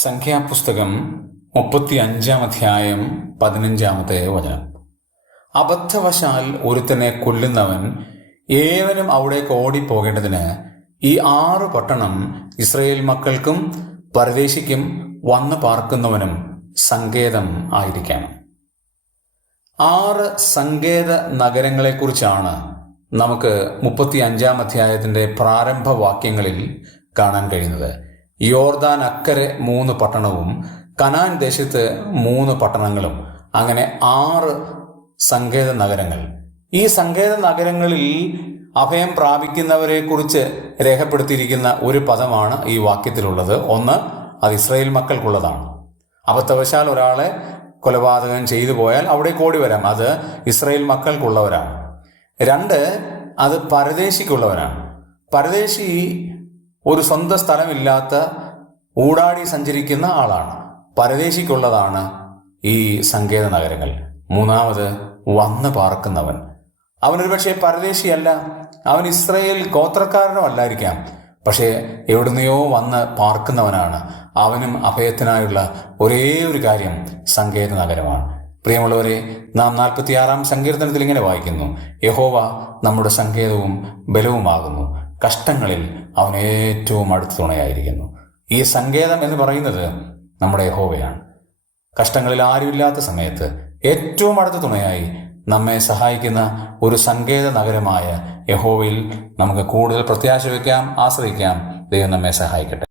സംഖ്യാപുസ്തകം 35 15 വചനം. അബദ്ധവശാൽ ഒരുത്തനെ കൊല്ലുന്നവൻ ഏവനും അവിടേക്ക് ഓടിപ്പോകേണ്ടതിന് ഈ 6 പട്ടണം ഇസ്രായേൽ മക്കൾക്കും പരദേശിക്കും വന്നു പാർക്കുന്നവനും സങ്കേതം ആയിരിക്കണം. 6 സങ്കേത നഗരങ്ങളെക്കുറിച്ചാണ് നമുക്ക് 35 പ്രാരംഭ വാക്യങ്ങളിൽ കാണാൻ കഴിയുന്നത്. യോർദാൻ അക്കരെ 3 പട്ടണവും കനാൻ ദേശത്ത് 3 പട്ടണങ്ങളും, അങ്ങനെ 6 സങ്കേത നഗരങ്ങൾ. ഈ സങ്കേത നഗരങ്ങളിൽ അഭയം പ്രാപിക്കുന്നവരെ കുറിച്ച് രേഖപ്പെടുത്തിയിരിക്കുന്ന ഒരു പദമാണ് ഈ വാക്യത്തിലുള്ളത്. ഒന്ന്, അത് ഇസ്രായേൽ മക്കൾക്കുള്ളതാണ്. അബദ്ധവശാൽ ഒരാളെ കൊലപാതകം ചെയ്തു പോയാൽ അവിടേക്ക് ഓടി വരാം, അത് ഇസ്രായേൽ മക്കൾക്കുള്ളവരാണ്. 2, അത് പരദേശിക്കുള്ളവരാണ്. പരദേശി ഒരു സ്വന്തം സ്ഥലമില്ലാത്ത ഊടാടി സഞ്ചരിക്കുന്ന ആളാണ്. പരദേശിക്കുള്ളതാണ് ഈ സങ്കേത നഗരങ്ങൾ. 3, വന്ന് പാർക്കുന്നവൻ. അവനൊരു പക്ഷേ പരദേശിയല്ല, അവൻ ഇസ്രായേൽ ഗോത്രക്കാരനോ അല്ലായിരിക്കാം, പക്ഷേ എവിടുന്നെയോ വന്ന് പാർക്കുന്നവനാണ്. അവനും അഭയത്തിനായുള്ള ഒരേ ഒരു കാര്യം സങ്കേത നഗരമാണ്. പ്രിയമുള്ളവരെ, നാം 46 സങ്കീർത്തനത്തിൽ ഇങ്ങനെ വായിക്കുന്നു: യഹോവ നമ്മുടെ സങ്കേതവും ബലവുമാകുന്നു, കഷ്ടങ്ങളിൽ അവൻ ഏറ്റവും അടുത്ത തുണയായിരിക്കുന്നു. ഈ സങ്കേതം എന്ന് പറയുന്നത് നമ്മുടെ യഹോവയാണ്. കഷ്ടങ്ങളിൽ ആരുമില്ലാത്ത സമയത്ത് ഏറ്റവും അടുത്ത തുണയായി നമ്മെ സഹായിക്കുന്ന ഒരു സങ്കേത നഗരമായ യഹോവയിൽ നമുക്ക് കൂടുതൽ പ്രത്യാശ വയ്ക്കാം, ആശ്രയിക്കാം. ദൈവം നമ്മെ സഹായിക്കട്ടെ.